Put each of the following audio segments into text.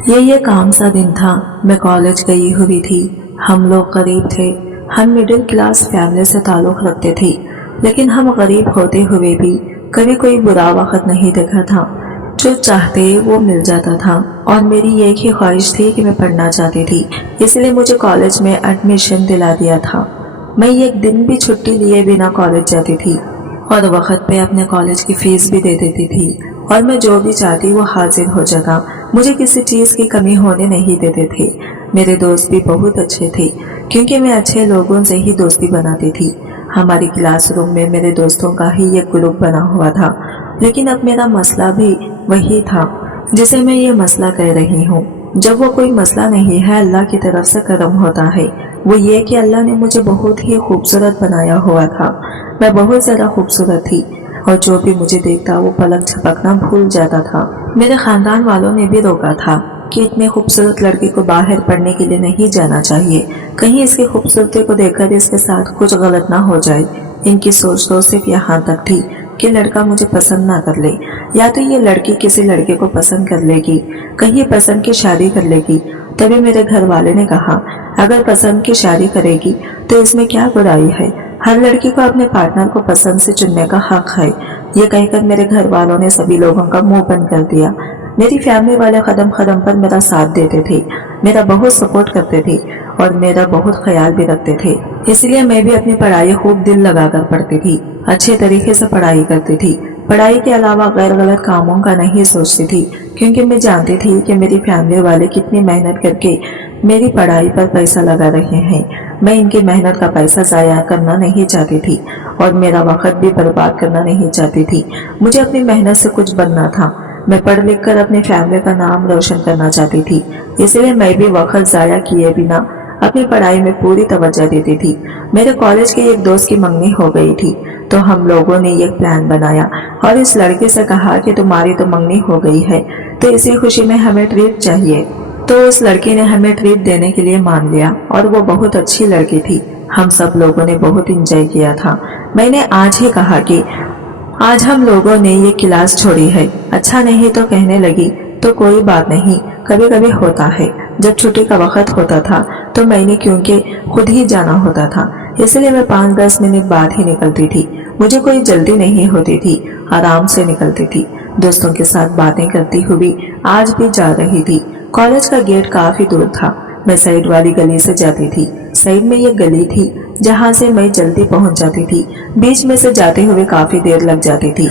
ये काम सा दिन था। मैं कॉलेज गई हुई थी। हम लोग गरीब थे। हम मिडिल क्लास फैमिली से ताल्लुक़ रखते थे, लेकिन हम गरीब होते हुए भी कभी कोई बुरा वक्त नहीं देखा था। जो चाहते वो मिल जाता था और मेरी एक ही ख्वाहिश थी कि मैं पढ़ना चाहती थी, इसलिए मुझे कॉलेज में एडमिशन दिला दिया था। मैं एक दिन भी छुट्टी लिए बिना कॉलेज जाती थी और वक्त पे अपने कॉलेज की फीस भी दे देती थी, और मैं जो भी चाहती वो हाजिर हो जाता। मुझे किसी चीज़ की कमी होने नहीं देते थे। मेरे दोस्त भी बहुत अच्छे थे, क्योंकि मैं अच्छे लोगों से ही दोस्ती बनाती थी। हमारी क्लासरूम में मेरे दोस्तों का ही एक ग्रुप बना हुआ था, लेकिन अब मेरा मसला भी वही था जिसे मैं ये मसला कह रही हूँ। जब वो कोई मसला नहीं है, अल्लाह की तरफ से करम होता है। वो ये कि अल्लाह ने मुझे बहुत ही खूबसूरत बनाया हुआ था। मैं बहुत ज़्यादा खूबसूरत थी और जो भी मुझे देखता वो पलक झपकना भूल जाता था। मेरे खानदान वालों ने भी रोका था कि इतने खूबसूरत लड़की को बाहर पढ़ने के लिए नहीं जाना चाहिए, कहीं इसकी खूबसूरती को देखकर इसके साथ कुछ गलत ना हो जाए। इनकी सोच तो सिर्फ यहाँ तक थी कि लड़का मुझे पसंद ना कर ले, या तो ये लड़की किसी लड़के को पसंद कर लेगी, कहीं पसंद की शादी कर लेगी। तभी मेरे घर वाले ने कहा, अगर पसंद की शादी करेगी तो इसमें क्या बुराई है, हर लड़की को अपने पार्टनर को पसंद से चुनने का हक है। ये कहकर मेरे घर वालों ने सभी लोगों का मुंह बंद कर दिया। मेरी फैमिली वाले कदम कदम पर मेरा साथ देते थे, मेरा बहुत सपोर्ट करते थे और मेरा बहुत ख्याल भी रखते थे। इसलिए मैं भी अपनी पढ़ाई खूब दिल लगाकर पढ़ती थी, अच्छे तरीके से पढ़ाई करती थी। पढ़ाई के अलावा गैर गलत कामों का नहीं सोचती थी, क्योंकि मैं जानती थी कि मेरी फैमिली वाले कितनी मेहनत करके मेरी पढ़ाई पर पैसा लगा रहे हैं। मैं इनकी मेहनत का पैसा ज़ाया करना नहीं चाहती थी और मेरा वक्त भी बर्बाद करना नहीं चाहती थी। मुझे अपनी मेहनत से कुछ बनना था। मैं पढ़ लिख कर अपनी फैमिली का नाम रोशन करना चाहती थी, इसलिए मैं भी वक्त ज़ाया किए बिना अपनी पढ़ाई में पूरी तवज्जो देती थी। मेरे कॉलेज के एक दोस्त की मंगनी हो गई थी, तो हम लोगों ने एक प्लान बनाया और इस लड़के से कहा कि तुम्हारी तो मंगनी हो गई है, तो इसी खुशी में हमें ट्रीट चाहिए। तो उस लड़की ने हमें ट्रीट देने के लिए मान लिया और वो बहुत अच्छी लड़की थी। हम सब लोगों ने बहुत एंजॉय किया था। मैंने आज ही कहा कि आज हम लोगों ने ये क्लास छोड़ी है। अच्छा नहीं तो कहने लगी, तो कोई बात नहीं, कभी कभी होता है। जब छुट्टी का वक्त होता था तो मैंने क्योंकि खुद ही जाना होता था, इसलिए मैं 5-10 मिनट बाद ही निकलती थी। मुझे कोई जल्दी नहीं होती थी, आराम से निकलती थी। दोस्तों के साथ बातें करती हुई आज भी जा रही थी। कॉलेज का गेट काफी दूर था। मैं साइड वाली गली से जाती थी। साइड में एक गली थी जहाँ से मैं जल्दी पहुँच जाती थी। बीच में से जाते हुए काफी देर लग जाती थी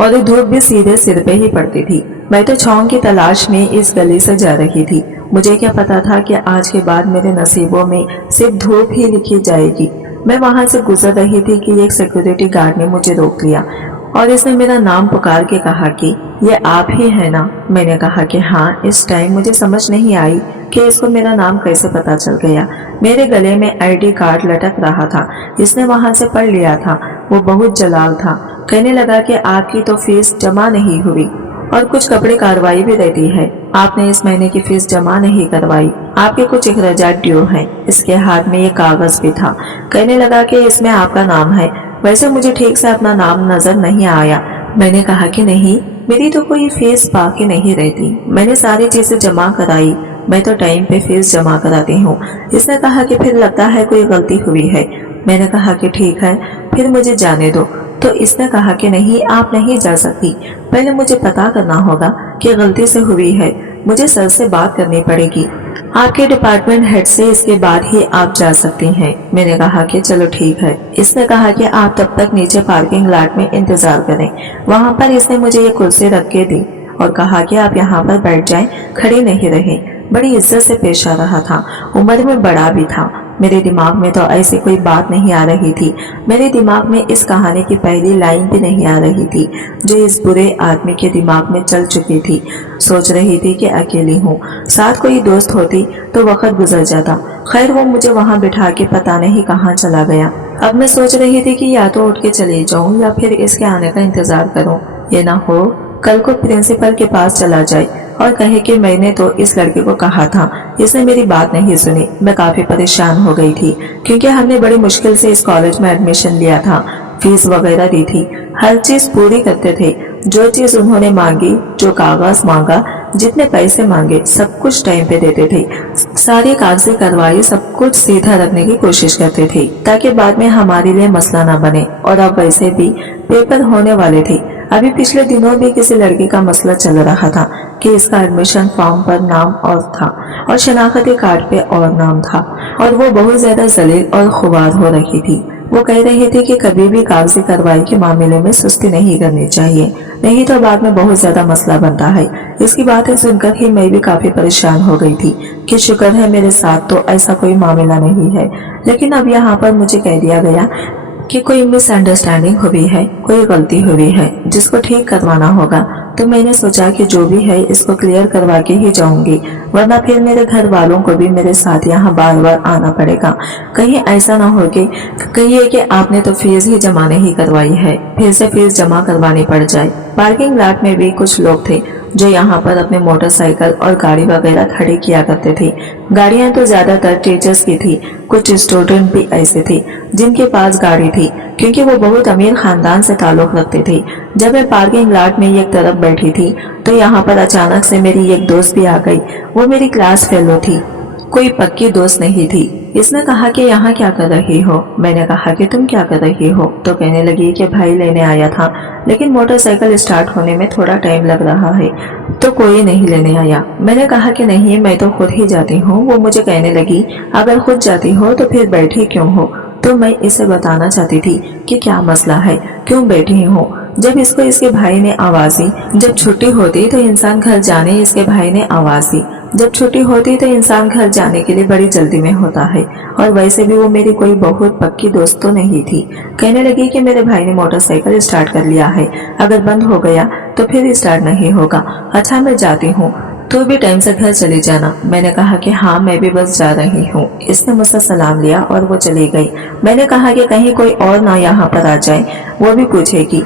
और धूप भी सीधे सिर पे ही पड़ती थी। मैं तो छांव की तलाश में इस गली से जा रही थी। मुझे क्या पता था कि आज के बाद मेरे नसीबों में सिर्फ धूप ही लिखी जाएगी। मैं वहां से गुजर रही थी कि एक सिक्योरिटी गार्ड ने मुझे रोक लिया और इसने मेरा नाम पुकार के कहा कि ये आप ही है ना। मैंने कहा कि हाँ। इस टाइम मुझे समझ नहीं आई कि इसको मेरा नाम कैसे पता चल गया। मेरे गले में आईडी कार्ड लटक रहा था, इसने वहां से पढ़ लिया था। वो बहुत जलाल था। कहने लगा कि आपकी तो फीस जमा नहीं हुई और कुछ कपड़े कार्रवाई भी रहती है, आपने इस महीने की फीस जमा नहीं करवाई, आपके कुछ अखराजात ड्यू हैं। इसके हाथ में ये कागज भी था। कहने लगा कि इसमें आपका नाम है। वैसे मुझे ठीक से अपना नाम नजर नहीं आया। मैंने कहा कि नहीं, मेरी तो कोई फीस बाकी नहीं रहती, मैंने सारी चीजें जमा कराई, मैं तो टाइम पे फीस जमा कराती हूँ। इसने कहा कि फिर लगता है कोई गलती हुई है। मैंने कहा कि ठीक है, फिर मुझे जाने दो। तो इसने कहा कि नहीं, आप नहीं जा सकती, पहले मुझे पता करना होगा कि गलती से हुई है, मुझे सर से बात करनी पड़ेगी, आपके डिपार्टमेंट हेड से, इसके बाद ही आप जा सकती हैं। मैंने कहा कि चलो ठीक है। इसने कहा कि आप तब तक नीचे पार्किंग लॉट में इंतजार करें। वहां पर इसने मुझे ये कुर्सी रख के दी और कहा कि आप यहाँ पर बैठ जाएं, खड़ी नहीं रहे। बड़ी इज्जत से पेश आ रहा था, उम्र में बड़ा भी था। मेरे दिमाग में तो ऐसी कोई बात नहीं आ रही थी। मेरे दिमाग में इस कहानी की पहली लाइन भी नहीं आ रही थी जो इस बुरे आदमी के दिमाग में चल चुकी थी। सोच रही थी कि अकेली हूँ, साथ कोई दोस्त होती तो वक्त गुजर जाता। खैर, वो मुझे वहाँ बिठा के पता नहीं कहाँ चला गया। अब मैं सोच रही थी कि या तो उठ के चली जाऊँ या फिर इसके आने का इंतजार करूँ। ये ना हो कल को प्रिंसिपल के पास चला जाए और कहे कि मैंने तो इस लड़के को कहा था, इसने मेरी बात नहीं सुनी। मैं काफी परेशान हो गई थी, क्योंकि हमने बड़ी मुश्किल से इस कॉलेज में एडमिशन लिया था, फीस वगैरह दी थी, हर चीज पूरी करते थे। जो चीज उन्होंने मांगी, जो कागज मांगा, जितने पैसे मांगे सब कुछ टाइम पे देते थे। सारी कागजी कार्रवाई सब कुछ सीधा रखने की कोशिश करते थे ताकि बाद में हमारे लिए मसला ना बने। और अब वैसे भी पेपर होने वाले थे। अभी पिछले दिनों भी किसी लड़के का मसला चल रहा था कि इसका एडमिशन फॉर्म पर नाम और था और शनाख्ती कार्ड पे और नाम था, और वो बहुत ज्यादा जलील और खुबार हो रही थी। वो कह रही थी कि कभी भी कागजी कार्रवाई के मामले में सुस्ती नहीं करनी चाहिए, नहीं तो बाद में बहुत ज्यादा मसला बनता है। इसकी बातें सुनकर ही मैं भी काफी परेशान हो गई थी कि शुक्र है मेरे साथ तो ऐसा कोई मामला नहीं है। लेकिन अब यहाँ पर मुझे कह दिया गया कि कोई मिसअंडरस्टैंडिंग हुई है, कोई गलती हुई है जिसको ठीक करवाना होगा। तो मैंने सोचा कि जो भी है इसको क्लियर करवा के ही जाऊंगी, वरना फिर मेरे घर वालों को भी मेरे साथ यहाँ बार बार आना पड़ेगा। कहीं ऐसा ना हो कि कहिए कि आपने तो फीस ही जमा नहीं करवाई है, फिर से फीस जमा करवानी पड़ जाए। पार्किंग लॉट में भी कुछ लोग थे जो यहाँ पर अपने मोटरसाइकिल और गाड़ी वगैरह खड़ी किया करते थे। गाड़ियां तो ज्यादातर टीचर्स की थी, कुछ स्टूडेंट भी ऐसे थे जिनके पास गाड़ी थी क्योंकि वो बहुत अमीर खानदान से ताल्लुक रखते थे। जब मैं पार्किंग लॉट में एक तरफ बैठी थी तो यहाँ पर अचानक से मेरी एक दोस्त भी आ गई। वो मेरी क्लास फेलो थी, कोई पक्की दोस्त नहीं थी। इसने कहा कि यहाँ क्या कर रही हो? मैंने कहा कि तुम क्या कर रही हो? तो कहने लगी कि भाई लेने आया था, लेकिन मोटरसाइकिल स्टार्ट होने में थोड़ा टाइम लग रहा है तो कोई नहीं लेने आया। मैंने कहा कि नहीं, मैं तो खुद ही जाती हूँ। वो मुझे कहने लगी अगर खुद जाती हो तो फिर बैठी क्यों हो? तो मैं इसे बताना चाहती थी कि क्या मसला है, क्यों बैठी हो। जब इसको इसके भाई ने आवाज दी, जब छुट्टी होती तो इंसान घर जाने इसके भाई ने आवाज दी। जब छुट्टी होती तो इंसान घर जाने के लिए बड़ी जल्दी में होता है, और वैसे भी वो मेरी कोई बहुत पक्की दोस्त तो नहीं थी। कहने लगी कि मेरे भाई ने मोटरसाइकिल स्टार्ट कर लिया है, अगर बंद हो गया तो फिर स्टार्ट नहीं होगा। अच्छा मैं जाती हूँ, तो भी टाइम से घर चली जाना। मैंने कहा कि हाँ मैं भी बस जा रही हूँ। इसने मुझसे सलाम लिया और वो चली गई। मैंने कहा कि कहीं कोई और ना यहाँ पर आ जाए, वो भी पूछेगी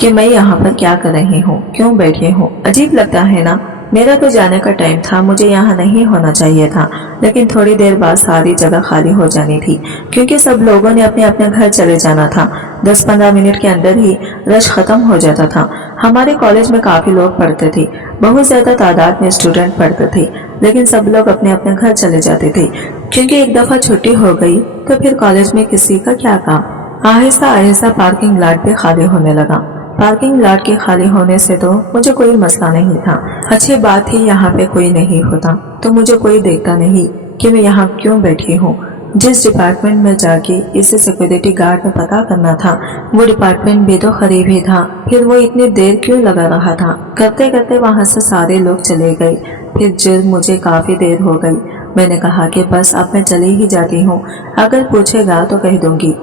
कि मैं यहाँ पर क्या कर रही हूँ, क्यों बैठी हूँ। अजीब लगता है ना। मेरा तो जाने का टाइम था, मुझे यहाँ नहीं होना चाहिए था, लेकिन थोड़ी देर बाद सारी जगह खाली हो जानी थी क्योंकि सब लोगों ने अपने अपने घर चले जाना था। 10-15 मिनट के अंदर ही रश खत्म हो जाता था। हमारे कॉलेज में काफी लोग पढ़ते थे, बहुत ज्यादा तादाद में स्टूडेंट पढ़ते थे, लेकिन सब लोग अपने अपने घर चले जाते थे क्योंकि एक दफा छुट्टी हो गई तो फिर कॉलेज में किसी का क्या काम। आहिस्ता आहिस्ता पार्किंग लॉट भी खाली होने लगा। पार्किंग लॉट के खाली होने से तो मुझे कोई मसला नहीं था। अच्छी बात ही यहाँ पे कोई नहीं होता तो मुझे कोई देखता नहीं कि मैं यहाँ क्यों बैठी हूँ। जिस डिपार्टमेंट में जाके इसे सिक्योरिटी गार्ड में पता करना था वो डिपार्टमेंट भी तो करीब ही था, फिर वो इतनी देर क्यों लगा रहा था। करते करते वहाँ से सारे लोग चले गए। फिर जब मुझे काफी देर हो गई, मैंने कहा कि बस अब मैं चली ही जाती हूँ, अगर पूछेगा तो कह दूंगी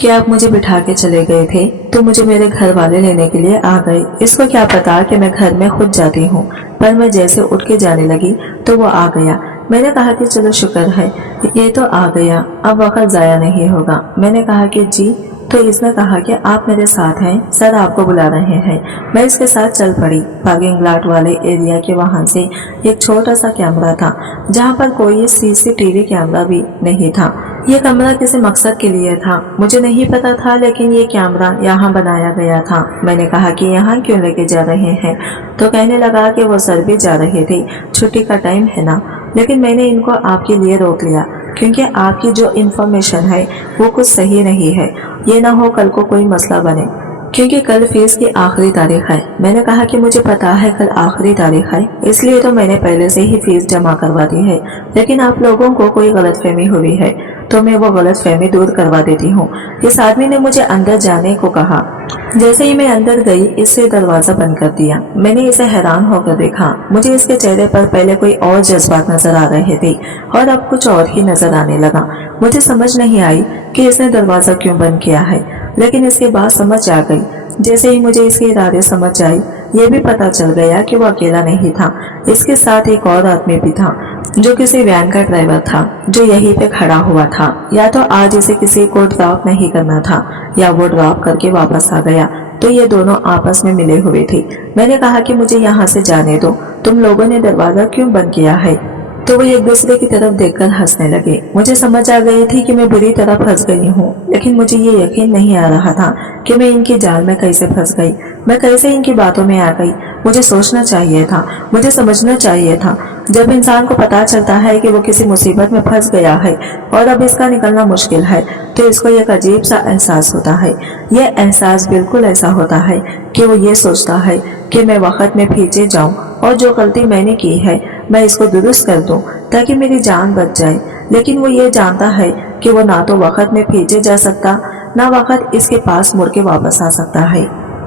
कि आप मुझे बिठा के चले गए थे तो मुझे मेरे घर वाले लेने के लिए आ गए। इसको क्या पता कि मैं घर में खुद जाती हूँ। पर मैं जैसे उठ के जाने लगी तो वो आ गया। मैंने कहा कि चलो शुक्र है ये तो आ गया, अब वक्त जाया नहीं होगा। मैंने कहा कि जी, तो इसने कहा कि आप मेरे साथ हैं, सर आपको बुला रहे हैं। मैं इसके साथ चल पड़ी। पार्किंग लॉट वाले एरिया के वहां से एक छोटा सा कैमरा था जहां पर कोई सीसीटीवी कैमरा भी नहीं था। ये कमरा किसी मकसद के लिए था, मुझे नहीं पता था, लेकिन ये कैमरा यहाँ बनाया गया था। मैंने कहा कि यहाँ क्यों लेके जा रहे हैं, तो कहने लगा कि वो सर भी जा रहे थे, छुट्टी का टाइम है ना। लेकिन मैंने इनको आपके लिए रोक लिया क्योंकि आपकी जो इन्फॉर्मेशन है वो कुछ सही नहीं है। ये ना हो कल को कोई मसला बने, क्योंकि कल फीस की आखिरी तारीख है। मैंने कहा कि मुझे पता है कल आखिरी तारीख है, इसलिए तो मैंने पहले से ही फीस जमा करवा दी है। लेकिन आप लोगों को कोई गलतफहमी हुई है तो मैं वो गलतफहमी दूर करवा देती हूँ। इस आदमी ने मुझे अंदर जाने को कहा। जैसे ही मैं अंदर गई, इससे दरवाजा बंद कर दिया। मैंने इसे हैरान होकर देखा। मुझे इसके चेहरे पर पहले कोई और जज्बात नजर आ रहे थे और अब कुछ और ही नजर आने लगा। मुझे समझ नहीं आई कि इसने दरवाजा क्यों बंद किया है, लेकिन इसके बाद समझ आ गई। जैसे ही मुझे इसके इरादे समझ आई, ये भी पता चल गया कि वो अकेला नहीं था, इसके साथ एक और आदमी भी था जो किसी वैन का ड्राइवर था, जो यहीं पे खड़ा हुआ था। या तो आज इसे किसी को ड्रॉप नहीं करना था या वो ड्रॉप करके वापस आ गया, तो ये दोनों आपस में मिले हुए थे। मैंने कहा कि मुझे यहाँ से जाने दो, तुम लोगों ने दरवाजा क्यों बंद किया है? तो वो एक दूसरे की तरफ देखकर हंसने लगे। मुझे समझ आ गई थी कि मैं बुरी तरह फंस गई हूँ, लेकिन मुझे ये यकीन नहीं आ रहा था कि मैं इनकी जाल में कैसे फंस गई। मैं कैसे इनकी बातों में आ गई। मुझे सोचना चाहिए था, मुझे समझना चाहिए था। जब इंसान को पता चलता है कि वो किसी मुसीबत में फंस गया है और अब इसका निकलना मुश्किल है, तो इसको एक अजीब सा एहसास होता है। यह एहसास बिल्कुल ऐसा होता है कि वो ये सोचता है कि मैं वक्त में पीछे जाऊं और जो गलती मैंने की है मैं इसको दुरुस्त कर दूं ताकि मेरी जान बच जाए। लेकिन वो ये जानता है कि वो ना तो वक्त में पीछे जा सकता, ना वक्त इसके पास मुड़ के वापस आ सकता है।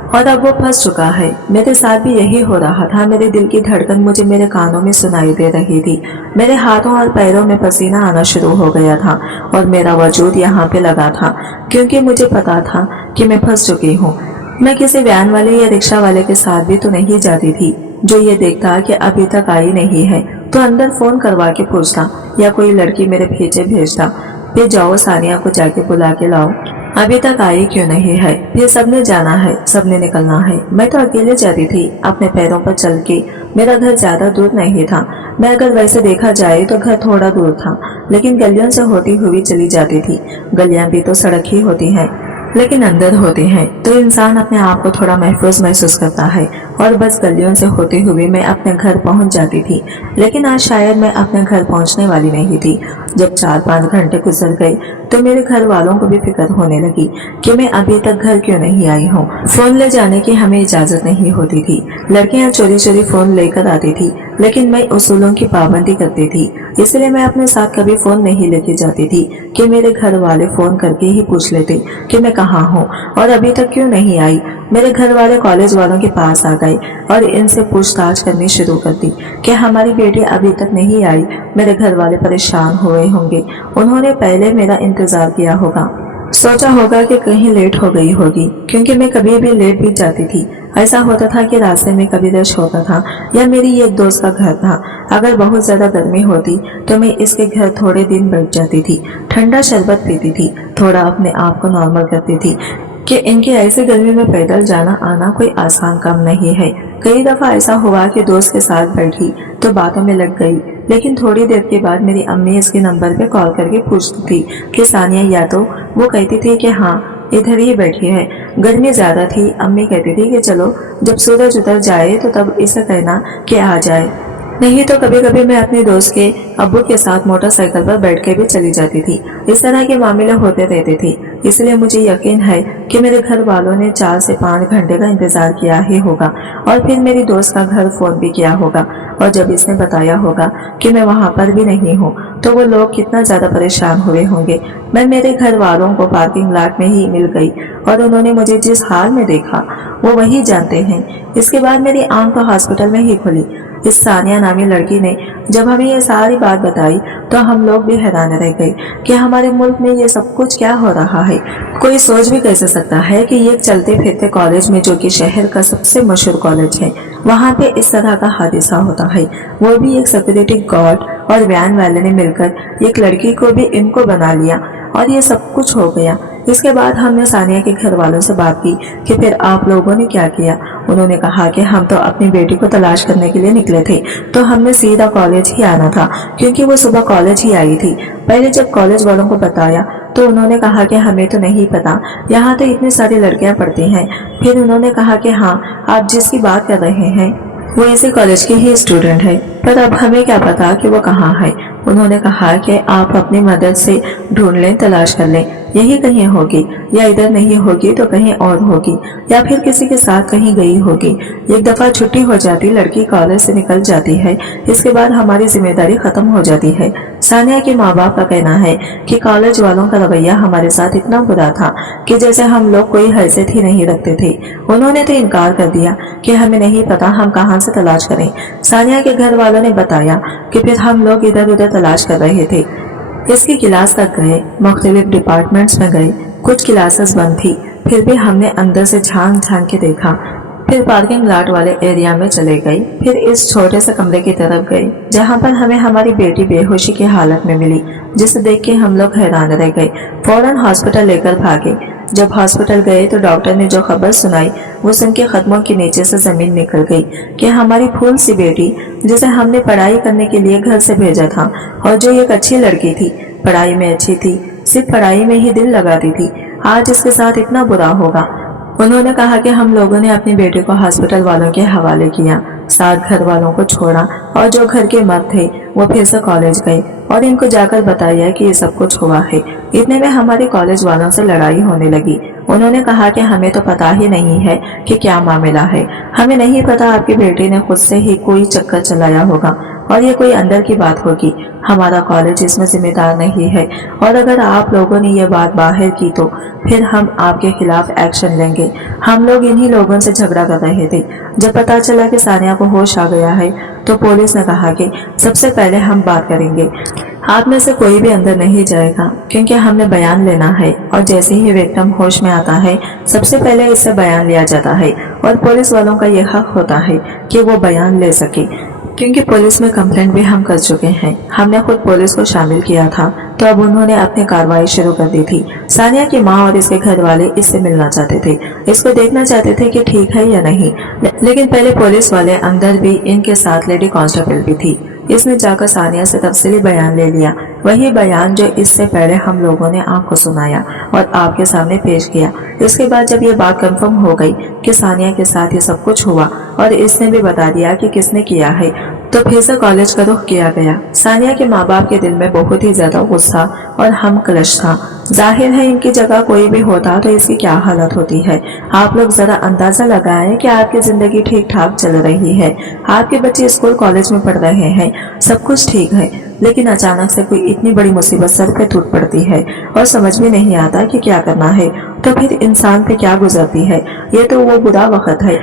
और अब वो फंस चुका है। मेरे साथ भी यही हो रहा था। मेरे दिल की धड़कन मुझे मेरे कानों में सुनाई दे रही थी। मेरे हाथों और पैरों में पसीना आना शुरू हो गया था और मेरा वजूद यहाँ पे लगा था, क्योंकि मुझे पता था कि मैं फंस चुकी हूँ। मैं किसी वैन वाले या रिक्शा वाले के साथ भी तो नहीं जाती थी जो ये देखता कि अभी तक आई नहीं है तो अंदर फोन करवा के पूछता या कोई लड़की मेरे पीछे भेजता, फिर जाओ सानिया को जाके बुला के लाओ, अभी तक आई क्यों नहीं है। ये सबने जाना है, सबने निकलना है। मैं तो अकेले जाती थी अपने पैरों पर चल के। मेरा घर ज्यादा दूर नहीं था। मैं अगर वैसे देखा जाए तो घर थोड़ा दूर था, लेकिन गलियों से होती हुई चली जाती थी। गलियां भी तो सड़क ही होती हैं, लेकिन अंदर होती हैं, तो इंसान अपने आप को थोड़ा महफूज महसूस करता है। और बस गलियों से होती हुई मैं अपने घर पहुंच जाती थी। लेकिन आज शायद मैं अपने घर पहुंचने वाली नहीं थी। जब 4-5 घंटे गुजर गए तो मेरे घर वालों को भी फिक्र होने लगी कि मैं अभी तक घर क्यों नहीं आई हूँ। फोन ले जाने की हमें इजाजत नहीं होती थी। लड़कियां चोरी चोरी फोन लेकर आती थी, लेकिन मैं उसूलों की पाबंदी करती थी। इसलिए मैं अपने साथ कभी फोन नहीं लेके जाती थी कि मेरे घर वाले फोन करके ही पूछ लेते कि मैं कहाँ हूँ और अभी तक क्यों नहीं आई। मेरे घर वाले कॉलेज वालों के पास आ गए और इनसे पूछताछ करनी शुरू कर दी कि हमारी बेटी अभी तक नहीं आई। मेरे घर वाले परेशान हुए होंगे। उन्होंने पहले मेरा इंतजार किया होगा, सोचा होगा कि कहीं लेट हो गई होगी, क्योंकि मैं कभी भी लेट भी जाती थी। ऐसा होता था कि रास्ते में कभी रश होता था या मेरी एक दोस्त का घर था। अगर बहुत ज्यादा गर्मी होती तो मैं इसके घर थोड़े दिन बैठ जाती थी, ठंडा शरबत पीती थी, थोड़ा अपने आप को नॉर्मल करती थी कि इनकी ऐसी गर्मी में पैदल जाना आना कोई आसान काम नहीं है। कई दफा ऐसा हुआ कि दोस्त के साथ बैठी तो बातों में लग गई, लेकिन थोड़ी देर के बाद मेरी अम्मी इसके नंबर पे कॉल करके पूछती थी कि सानिया, या तो वो कहती थी कि हाँ इधर ही बैठी है। गर्मी ज्यादा थी। अम्मी कहती थी कि चलो जब सूरज उतर जाए तो तब इसे कहना कि आ जाए, नहीं तो कभी कभी मैं अपने दोस्त के अब्बू के साथ मोटरसाइकिल पर बैठ के भी चली जाती थी। इस तरह के मामले होते रहते थे। इसलिए मुझे यकीन है कि मेरे घर वालों ने 4 से 5 घंटे का इंतजार किया ही होगा और फिर मेरी दोस्त का घर फोन भी किया होगा। और जब इसने बताया होगा कि मैं वहाँ पर भी नहीं हूँ तो वो लोग कितना ज्यादा परेशान हुए होंगे। मैं मेरे घर वालों को पार्किंग लॉट में ही मिल गई और उन्होंने मुझे जिस हाल में देखा वो वही जानते हैं। इसके बाद मेरी आंख तो हॉस्पिटल में ही खुली। इस सानिया नामी लड़की ने जब हमें ये सारी बात बताई तो हम लोग भी हैरान रह गए कि हमारे मुल्क में ये सब कुछ क्या हो रहा है। कोई सोच भी कैसे सकता है कि ये चलते फिरते कॉलेज में, जो कि शहर का सबसे मशहूर कॉलेज है, वहाँ पे इस तरह का हादसा होता है। वो भी एक सिक्योरिटी गार्ड और वैन वाले ने मिलकर एक लड़की को भी इनको बना लिया और ये सब कुछ हो गया। इसके बाद हमने सानिया के घर वालों से बात की कि फिर आप लोगों ने क्या किया। उन्होंने कहा कि हम तो अपनी बेटी को तलाश करने के लिए निकले थे, तो हमने सीधा कॉलेज ही आना था, क्योंकि वो सुबह कॉलेज ही आई थी। पहले जब कॉलेज वालों को बताया तो उन्होंने कहा कि हमें तो नहीं पता, यहाँ तो इतनी सारी लड़कियां पढ़ती हैं। फिर उन्होंने कहा कि हाँ, आप जिसकी बात कर रहे हैं वो इसी कॉलेज की ही स्टूडेंट है, पर अब हमें क्या पता कि वो कहाँ है। उन्होंने कहा कि आप अपनी मदद से ढूंढ लें, तलाश कर लें, यही कहीं होगी, या इधर नहीं होगी तो कहीं और होगी, या फिर किसी के साथ कहीं गई होगी। एक दफा छुट्टी हो जाती, लड़की कॉलेज से निकल जाती है, इसके बाद हमारी जिम्मेदारी खत्म हो जाती है। सानिया के माँ बाप का कहना है कि कॉलेज वालों का रवैया हमारे साथ इतना बुरा था कि जैसे हम लोग कोई हैसियत ही नहीं रखते थे। उन्होंने तो इनकार कर दिया कि हमें नहीं पता, हम कहाँ से तलाश करें। सानिया के घर वालों ने बताया कि फिर हम लोग इधर उधर तलाश कर रहे थे। इसकी क्लास तक गए, मुख्तलिफ डिपार्टमेंट्स में गए, कुछ क्लासेस बंद थी, फिर भी हमने अंदर से झांक झांक के देखा। फिर पार्किंग लॉट वाले एरिया में चले गए, फिर इस छोटे से कमरे की तरफ गए जहां पर हमें हमारी बेटी बेहोशी की हालत में मिली, जिसे देख के हम लोग हैरान रह गए। फौरन हॉस्पिटल लेकर भागे। जब हॉस्पिटल गए तो डॉक्टर ने जो खबर सुनाई वो सुन के कदमों के नीचे से जमीन निकल गई कि हमारी फूल सी बेटी, जिसे हमने पढ़ाई करने के लिए घर से भेजा था और जो एक अच्छी लड़की थी, पढ़ाई में अच्छी थी, सिर्फ पढ़ाई में ही दिल लगाती थी, आज इसके साथ इतना बुरा होगा। उन्होंने कहा कि हम लोगों ने अपनी बेटी को हॉस्पिटल वालों के हवाले किया, साथ घर वालों को छोड़ा और जो घर के मर्द थे वो फिर से कॉलेज गए और इनको जाकर बताया कि ये सब कुछ हुआ है। इतने में हमारे कॉलेज वालों से लड़ाई होने लगी। उन्होंने कहा कि हमें तो पता ही नहीं है कि क्या मामला है, हमें नहीं पता, आपकी बेटी ने खुद से ही कोई चक्कर चलाया होगा और ये कोई अंदर की बात होगी। हमारा कॉलेज इसमें जिम्मेदार नहीं है और अगर आप लोगों ने ये बात बाहर की तो फिर हम आपके खिलाफ एक्शन लेंगे। हम लोग इन्हीं लोगों से झगड़ा कर रहे थे। जब पता चला कि सानिया को होश आ गया है तो पुलिस ने कहा कि सबसे पहले हम बात करेंगे, आप में से कोई भी अंदर नहीं जाएगा क्योंकि हमने बयान लेना है और जैसे ही विक्टिम होश में आता है सबसे पहले इससे बयान लिया जाता है और पुलिस वालों का यह हक होता है कि वो बयान ले सके, क्योंकि पुलिस में कंप्लेंट भी हम कर चुके हैं। हमने खुद पुलिस को शामिल किया था तो अब उन्होंने अपनी कार्रवाई शुरू कर दी थी। सानिया की माँ और इसके घर वाले इससे मिलना चाहते थे, इसको देखना चाहते थे कि ठीक है या नहीं, लेकिन पहले पुलिस वाले अंदर भी इनके साथ लेडी कांस्टेबल भी थी। इसने जाकर सानिया से तफसीली बयान ले लिया, वही बयान जो इससे पहले हम लोगों ने आपको सुनाया और आपके सामने पेश किया। इसके बाद जब ये बात कंफर्म हो गई कि सानिया के साथ ये सब कुछ हुआ और इसने भी बता दिया कि किसने किया है, तो फिर से कॉलेज का रुख किया गया। सानिया के माँ बाप के दिल में बहुत ही ज्यादा गुस्सा और हम क्लश था। जाहिर है इनकी जगह कोई भी होता तो इसकी क्या हालत होती है। आप लोग जरा अंदाजा लगाएं कि आपकी जिंदगी ठीक ठाक चल रही है, आपके बच्चे स्कूल कॉलेज में पढ़ रहे हैं, सब कुछ ठीक है, लेकिन अचानक से कोई इतनी बड़ी मुसीबत सर पे टूट पड़ती है और समझ में नहीं आता कि क्या करना है, तो फिर इंसान पे क्या गुजरती है। ये तो वो बुरा वक्त है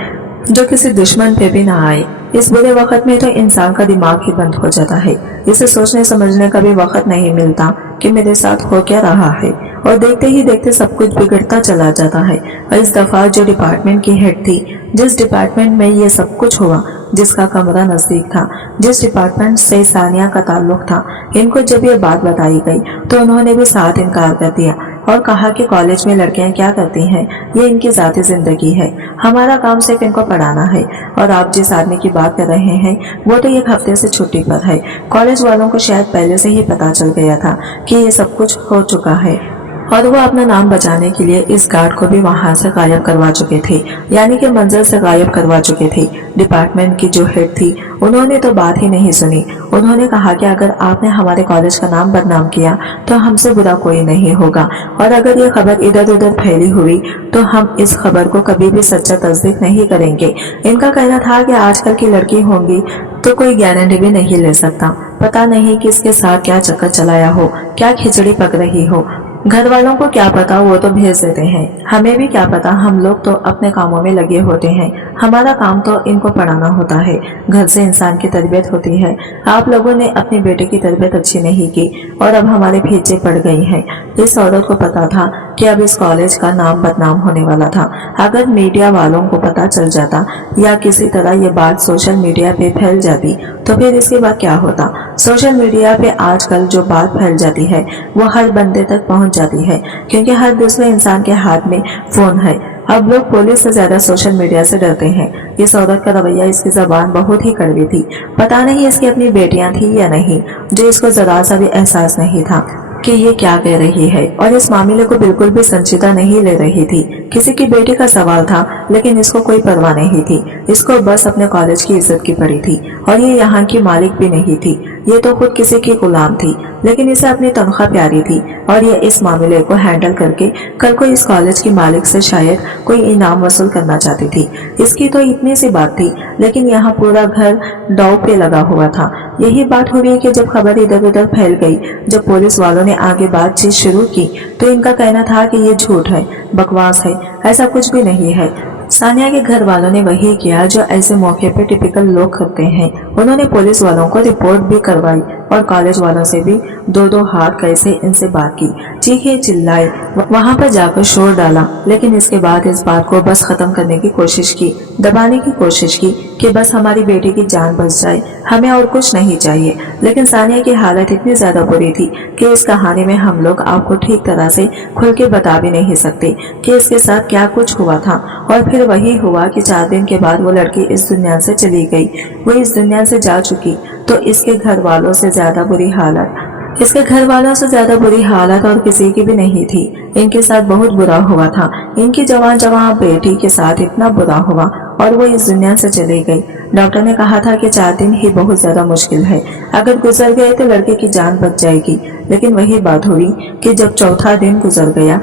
जो किसी दुश्मन पे भी ना आए। इस बुरे वक्त में तो इंसान का दिमाग ही बंद हो जाता है, इसे सोचने समझने का भी वक्त नहीं मिलता कि मेरे साथ हो क्या रहा है, और देखते ही देखते सब कुछ बिगड़ता चला जाता है। और इस दफा जो डिपार्टमेंट की हेड थी, जिस डिपार्टमेंट में ये सब कुछ हुआ, जिसका कमरा नजदीक था, जिस डिपार्टमेंट से सानिया का ताल्लुक था, इनको जब ये बात बताई गई तो उन्होंने भी साथ इनकार कर दिया और कहा कि कॉलेज में लड़कियां क्या करती हैं ये इनकी जाती जिंदगी है, हमारा काम सिर्फ इनको पढ़ाना है। और आप जिस आदमी की बात कर रहे हैं वो तो एक हफ्ते से छुट्टी पर है। कॉलेज वालों को शायद पहले से ही पता चल गया था कि ये सब कुछ हो चुका है और वो अपना नाम बचाने के लिए इस गार्ड को भी वहां से गायब करवा चुके थे, यानी कि मंजिल से गायब करवा चुके थे। डिपार्टमेंट की जो हेड थी उन्होंने तो बात ही नहीं सुनी। उन्होंने कहा कि अगर आपने हमारे कॉलेज का नाम बदनाम किया तो हमसे बुरा कोई नहीं होगा, और अगर ये खबर इधर उधर फैली हुई तो हम इस खबर को कभी भी सच्चा तस्दीक नहीं करेंगे। इनका कहना था कि आजकल की लड़की होंगी तो कोई गारंटी भी नहीं ले सकता, पता नहीं किसके साथ क्या चक्कर चलाया हो, क्या खिचड़ी पक रही हो। घर वालों को क्या पता, वो तो भेज देते हैं, हमें भी क्या पता, हम लोग तो अपने कामों में लगे होते हैं। हमारा काम तो इनको पढ़ाना होता है, घर से इंसान की तरबियत होती है। आप लोगों ने अपनी बेटे की तरबियत अच्छी नहीं की और अब हमारे भीजे पड़ गई हैं। इस औरत को पता था कि अब इस कॉलेज का नाम बदनाम होने वाला था। अगर मीडिया वालों को पता चल जाता या किसी तरह ये बात सोशल मीडिया पे फैल जाती तो फिर इसके बाद क्या होता। सोशल मीडिया पे आजकल जो बात फैल जाती है वो हर बंदे तक पहुंच जाती है, क्योंकि हर दूसरे इंसान के हाथ में फोन है। अब लोग पुलिस से ज्यादा सोशल मीडिया से डरते हैं। इस औरत का रवैया, इसकी जबान बहुत ही कड़वी थी। पता नहीं इसकी अपनी बेटियां थी या नहीं, जो इसको जरा सा भी एहसास नहीं था कि ये क्या कह रही है, और इस मामले को बिल्कुल भी संजीदा नहीं ले रही थी। किसी की बेटी का सवाल था लेकिन इसको कोई परवाह नहीं थी। इसको बस अपने कॉलेज की इज्जत की पड़ी थी, और ये यहाँ की मालिक भी नहीं थी, ये तो खुद किसी की गुलाम थी। लेकिन इसे अपनी तनख्वाह प्यारी थी और ये इस मामले को हैंडल करके कल को इस कॉलेज की मालिक से शायद कोई इनाम वसूल करना चाहती थी। इसकी तो इतनी सी बात थी, लेकिन यहाँ पूरा घर दांव पे लगा हुआ था। यही बात हुई कि जब खबर इधर उधर फैल गई, जब पुलिस वालों ने आगे बातचीत शुरू की तो इनका कहना था कि ये झूठ है, बकवास है, ऐसा कुछ भी नहीं है। सानिया के घर वालों ने वही किया जो ऐसे मौके पे टिपिकल लोग करते हैं। उन्होंने पुलिस वालों को रिपोर्ट भी करवाई और कॉलेज वालों से भी दो हाथ कैसे इनसे बात की, चीखे चिल्लाए, वहां पर जाकर शोर डाला। लेकिन इसके बाद इस बात को बस खत्म करने की कोशिश की, दबाने की कोशिश की कि बस हमारी बेटी की जान बच जाए, हमें और कुछ नहीं चाहिए। लेकिन सानिया की हालत इतनी ज्यादा बुरी थी कि इस कहानी में हम लोग आपको ठीक तरह से खुल के बता भी नहीं सकते कि इसके साथ क्या कुछ हुआ था। और फिर वही हुआ कि 4 दिन के बाद वो लड़की इस दुनिया से चली गई। वो इस दुनिया से जा चुकी तो इसके घर वालों से ज्यादा बुरी हालत इसके घर वालों से ज्यादा बुरी हालत और किसी की भी नहीं थी। इनके साथ बहुत बुरा हुआ था। इनकी जवान जवान बेटी के साथ इतना बुरा हुआ और वो इस दुनिया से चली गई। डॉक्टर ने कहा था कि 4 दिन ही बहुत ज्यादा मुश्किल है, अगर गुजर गए तो लड़के की जान बच जाएगी। लेकिन वही बात हुई कि जब चौथा दिन गुजर गया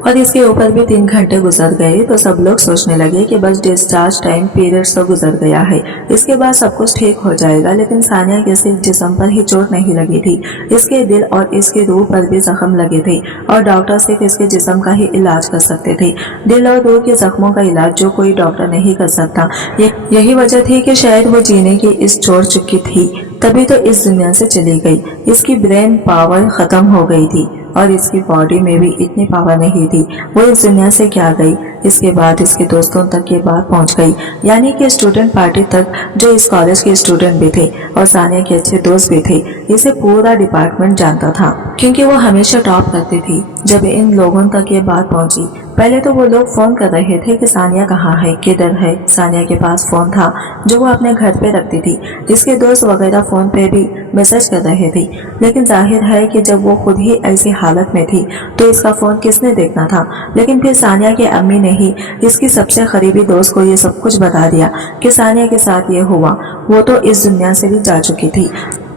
और इसके ऊपर भी 3 घंटे गुजर गए तो सब लोग सोचने लगे कि बस डिस्चार्ज टाइम पीरियड्स तो गुजर गया है, इसके बाद सब कुछ ठीक हो जाएगा। लेकिन सानिया के सिर्फ जिस्म पर ही चोट नहीं लगी थी, इसके दिल और इसके रूह पर भी जख्म लगे थे और डॉक्टर सिर्फ इसके जिस्म का ही इलाज कर सकते थे। दिल और रूह के जख्मों का इलाज जो कोई डॉक्टर नहीं कर सकता। यही वजह थी कि शायद वो जीने की इस छोड़ चुकी थी, तभी तो इस दुनिया से चली गई। इसकी ब्रेन पावर खत्म हो गई थी और इसकी बॉडी में भी इतनी पावर नहीं थी। वो इस दुनिया से क्या गई। इसके बाद इसके दोस्तों तक ये बात पहुंच गई, यानी कि स्टूडेंट पार्टी तक, जो इस कॉलेज के स्टूडेंट भी थे और सानिया के अच्छे दोस्त भी थे। इसे पूरा डिपार्टमेंट जानता था क्योंकि वो हमेशा टॉप करती थी। जब इन लोगों तक ये बात पहुंची, पहले तो वो लोग फोन कर रहे थे कि सानिया कहाँ है, किधर है। सानिया के पास फोन था जो वो अपने घर पे रखती थी। इसके दोस्त वगैरह फोन पे भी मैसेज कर रहे थे, लेकिन जाहिर है कि जब वो खुद ही ऐसी हालत में थी तो इसका फोन किसने देखना था। लेकिन फिर सानिया की अम्मी ने ही इसकी सबसे करीबी दोस्त को ये सब कुछ बता दिया कि सानिया के साथ ये हुआ। वो तो इस दुनिया से भी जा चुकी थी।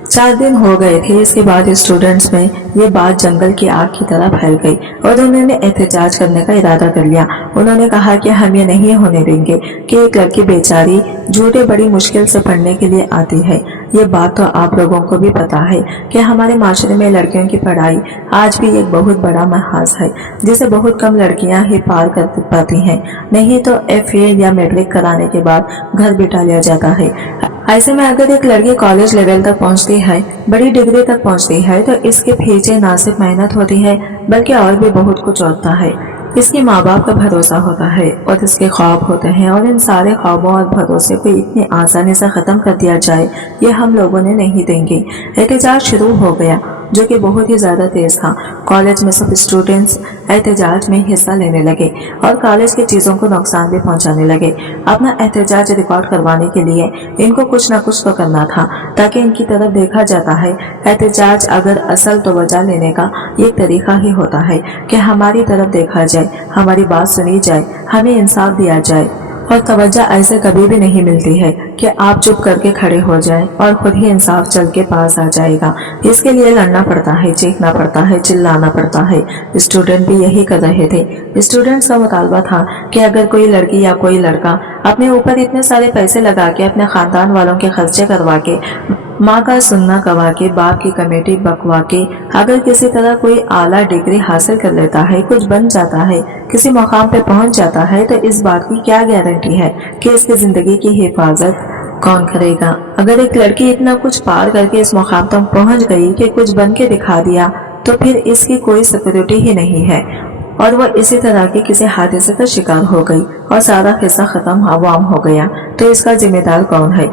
4 दिन हो गए थे। इसके बाद स्टूडेंट्स में ये बात जंगल की आग की तरह फैल गई और उन्होंने एहतजाज करने का इरादा कर लिया। उन्होंने कहा कि हम ये नहीं होने देंगे कि एक लड़की बेचारी झूठे बड़ी मुश्किल से पढ़ने के लिए आती है। ये बात तो आप लोगों को भी पता है कि हमारे माशरे में लड़कियों की पढ़ाई आज भी एक बहुत बड़ा महाज है, जिसे बहुत कम लड़कियां ही पार कर पाती हैं। नहीं तो FA या मैट्रिक कराने के बाद घर बिठा लिया जाता है। ऐसे में अगर एक लड़की कॉलेज लेवल तक पहुंचती है, बड़ी डिग्री तक पहुंचती है, तो इसके पीछे ना सिर्फ मेहनत होती है बल्कि और भी बहुत कुछ होता है। इसके माँ बाप का भरोसा होता है और इसके ख्वाब होते हैं, और इन सारे ख्वाबों और भरोसे को इतनी आसानी से खत्म कर दिया जाए ये हम लोगों ने नहीं देंगे। एहतजाज शुरू हो गया जो कि बहुत ही ज्यादा तेज था। कॉलेज में सब स्टूडेंट्स एहतजाज में हिस्सा लेने लगे और कॉलेज की चीजों को नुकसान भी पहुंचाने लगे। अपना एहतजाज रिकॉर्ड करवाने के लिए इनको कुछ ना कुछ तो करना था, ताकि इनकी तरफ देखा जाता है। एहतजाज अगर असल तो वजह लेने का ये तरीका ही होता है कि हमारी तरफ देखा जाए, हमारी बात सुनी जाए, हमें इंसाफ दिया जाए। और तवज्जो ऐसे कभी भी नहीं मिलती है कि आप चुप करके खड़े हो जाएं और खुद ही इंसाफ चल के पास आ जाएगा। इसके लिए लड़ना पड़ता है, चीखना पड़ता है, चिल्लाना पड़ता है। स्टूडेंट भी यही कर रहे थे। स्टूडेंट्स का मुतालबा था कि अगर कोई लड़की या कोई लड़का अपने ऊपर इतने सारे पैसे लगा के, अपने खानदान वालों के खर्चे करवा के, माँ का सुनना गवा के, बाप की कमेटी बकवा के, अगर किसी तरह कोई आला डिग्री हासिल कर लेता है, कुछ बन जाता है, किसी मकाम पे पहुंच जाता है, तो इस बात की क्या गारंटी है कि इसकी जिंदगी की हिफाजत कौन करेगा। अगर एक लड़की इतना कुछ पार करके इस मकाम तक पहुंच गई कि कुछ बन के दिखा दिया, तो फिर इसकी कोई सिक्योरिटी ही नहीं है और वह इसी तरह के किसी हादसे का शिकार हो गई और सारा किस्सा खत्म आवाम हो गया, तो इसका जिम्मेदार कौन है,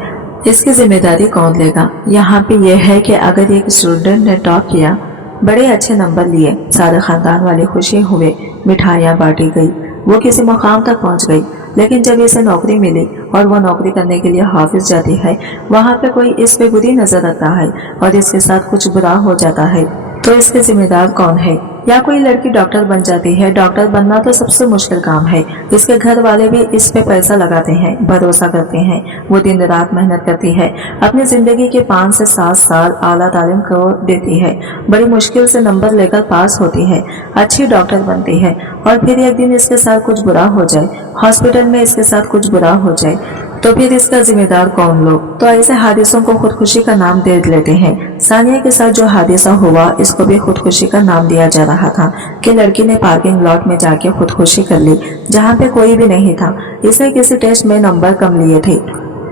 इसकी जिम्मेदारी कौन लेगा। यहाँ पे यह है कि अगर एक स्टूडेंट ने टॉप किया, बड़े अच्छे नंबर लिए, सारे खानदान वाले खुशी हुए, मिठाइयाँ बांटी गई, वो किसी मुकाम तक पहुँच गई, लेकिन जब इसे नौकरी मिली और वो नौकरी करने के लिए ऑफिस जाती है, वहाँ पे कोई इस पे बुरी नजर रखता है और इसके साथ कुछ बुरा हो जाता है, तो इसके जिम्मेदार कौन है। या कोई लड़की डॉक्टर बन जाती है, डॉक्टर बनना तो सबसे मुश्किल काम है। इसके घर वाले भी इस पे पैसा लगाते हैं, भरोसा करते हैं, वो दिन रात मेहनत करती है, अपनी जिंदगी के 5 से 7 साल आला तालीम को देती है, बड़ी मुश्किल से नंबर लेकर पास होती है, अच्छी डॉक्टर बनती है, और फिर एक दिन इसके साथ कुछ बुरा हो जाए, हॉस्पिटल में इसके साथ कुछ बुरा हो जाए, तो फिर इसका जिम्मेदार कौन लोग। तो ऐसे हादिसों को खुदकुशी का नाम दे लेते हैं। सानिया के साथ जो हादिसा हुआ, इसको भी खुदकुशी का नाम दिया जा रहा था कि लड़की ने पार्किंग लॉट में जाके खुदकुशी कर ली, जहाँ पे कोई भी नहीं था। इसने किसी टेस्ट में नंबर कम लिए थे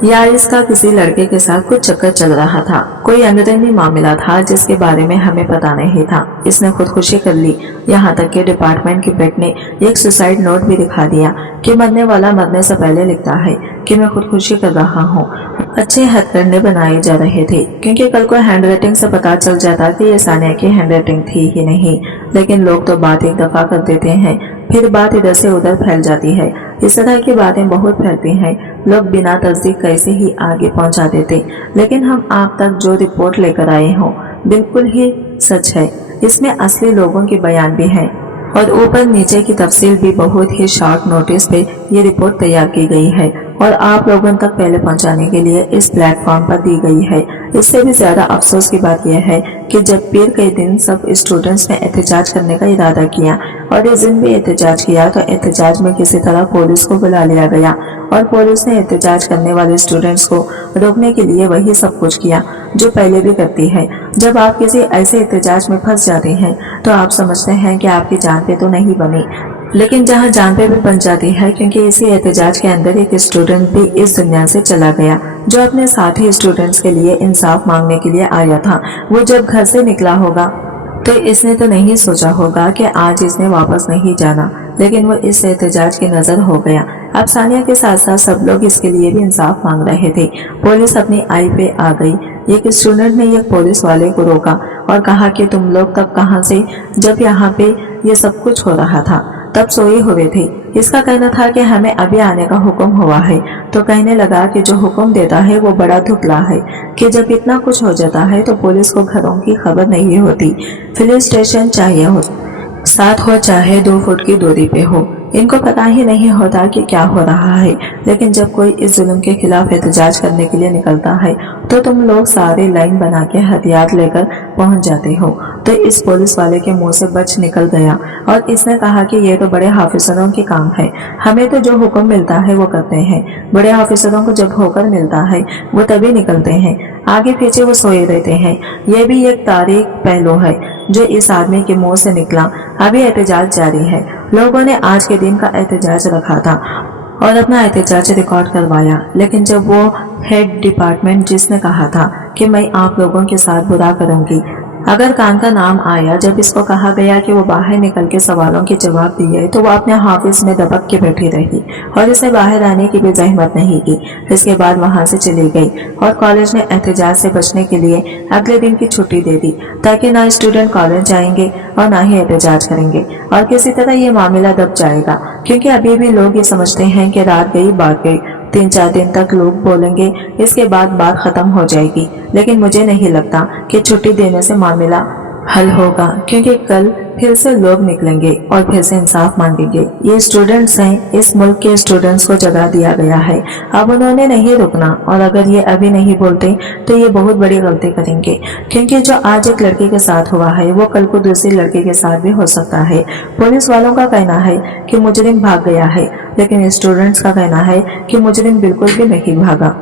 या इसका किसी लड़के के साथ कुछ चक्कर चल रहा था, कोई अंदरूनी मामला था जिसके बारे में हमें पता नहीं था। इसने खुदकुशी कर ली, यहाँ तक कि डिपार्टमेंट की पेट ने एक सुसाइड नोट भी दिखा दिया कि मरने वाला मरने से पहले लिखता है कि मैं खुदकुशी कर रहा हूँ। अच्छे हथकंडे बनाए जा रहे थे, क्योंकि कल को हैंड राइटिंग से पता चल जाता कि ये सानिया की हैंड राइटिंग थी ही नहीं। लेकिन लोग तो बात एक दफा कर देते हैं, फिर बात इधर से उधर फैल जाती है। इस तरह की बातें बहुत फैलती हैं, लोग बिना तस्दीक कैसे ही आगे पहुंचा देते। लेकिन हम आप तक जो रिपोर्ट लेकर आए हों, बिल्कुल ही सच है। इसमें असली लोगों के बयान भी हैं और ऊपर नीचे की तफसील भी बहुत ही शॉर्ट नोटिस पे ये रिपोर्ट तैयार की गई है और आप लोगों तक पहले पहुंचाने के लिए इस प्लेटफॉर्म पर दी गई है। इससे भी ज्यादा अफसोस की बात यह है कि जब पीर के दिन सब स्टूडेंट्स ने एहतजाज करने का इरादा किया और इस दिन भी एहतजाज किया तो एहतजाज में किसी तरह पुलिस को बुला लिया गया और पुलिस ने एहतजाज करने वाले स्टूडेंट्स को रोकने के लिए वही सब कुछ किया जो पहले भी करती है। जब आप किसी ऐसे एहतजाज में फंस जाते हैं तो आप समझते हैं कि आपकी जान पे तो नहीं बनी, लेकिन जहां जान पे भी बन जाती है, क्योंकि इसी एहतजाज के अंदर एक स्टूडेंट भी इस दुनिया से चला गया जो अपने साथी स्टूडेंट्स के लिए इंसाफ मांगने के लिए आया था। वो जब घर से निकला होगा तो इसने तो नहीं सोचा होगा कि आज इसने वापस नहीं जाना, लेकिन वो इस एहतजाज की नजर हो गया। अब सानिया के साथ साथ सब लोग इसके लिए भी इंसाफ मांग रहे थे। पुलिस अपनी आई पे आ गई। एक स्टूडेंट ने एक पुलिस वाले को रोका और कहा कि तुम लोग तब कहां से, जब यहाँ पे ये सब कुछ हो रहा था तब सोए हुए थे। इसका कहना था कि हमें अभी आने का हुक्म हुआ है। तो कहने लगा कि जो हुक्म देता है वो बड़ा धुतला है कि जब इतना कुछ हो जाता है तो पुलिस को घरों की खबर नहीं होती। पुलिस स्टेशन चाहिए हो, साथ हो चाहे 2 फुट की दूरी पे हो। इनको पता ही नहीं होता कि क्या हो रहा है, लेकिन जब कोई इस जुल्म के खिलाफ एहतजाज करने के लिए निकलता है तो तुम लोग सारे लाइन बना के हथियार लेकर पहुंच जाते हो। तो इस पुलिस वाले के मुंह से बच निकल गया और इसने कहा कि ये तो बड़े ऑफिसरों के काम है, हमें तो जो हुक्म मिलता है वो करते हैं। बड़े ऑफिसरों को जब होकर मिलता है वो तभी निकलते हैं, आगे पीछे वो सोए रहते हैं। ये भी एक तारीख पहलू है जो इस आदमी के मुंह से निकला। अभी एहतजाज जारी है। लोगों ने आज के दिन का एहतजाज रखा था और अपना एहतजाज रिकॉर्ड करवाया, लेकिन जब वो हेड डिपार्टमेंट जिसने कहा था कि मैं आप लोगों के साथ बुरा करूंगी, अगर कान का नाम आया, जब इसको कहा गया कि वो बाहर निकल के सवालों के जवाब दिए तो वो अपने ऑफिस में दबक के बैठी रही और इसने बाहर आने की भी जहमत नहीं की। इसके बाद वहां से चली गई और कॉलेज ने एहतजाज से बचने के लिए अगले दिन की छुट्टी दे दी ताकि ना स्टूडेंट कॉलेज जाएंगे और ना ही एहतजाज करेंगे और किसी तरह ये मामला दब जाएगा, क्योंकि अभी भी लोग ये समझते हैं कि रात गई बात गई। 3-4 दिन तक लोग बोलेंगे, इसके बाद बात खत्म हो जाएगी। लेकिन मुझे नहीं लगता कि छुट्टी देने से मामला हल होगा, क्योंकि कल फिर से लोग निकलेंगे और फिर से इंसाफ मांगेंगे। ये स्टूडेंट्स हैं, इस मुल्क के स्टूडेंट्स को जगा दिया गया है। अब उन्होंने नहीं रुकना और अगर ये अभी नहीं बोलते तो ये बहुत बड़ी गलती करेंगे, क्योंकि जो आज एक लड़की के साथ हुआ है वो कल को दूसरी लड़की के साथ भी हो सकता है। पुलिस वालों का कहना है कि मुजरिम भाग गया है, लेकिन स्टूडेंट्स का कहना है कि मुजरिम बिल्कुल भी नहीं भागा।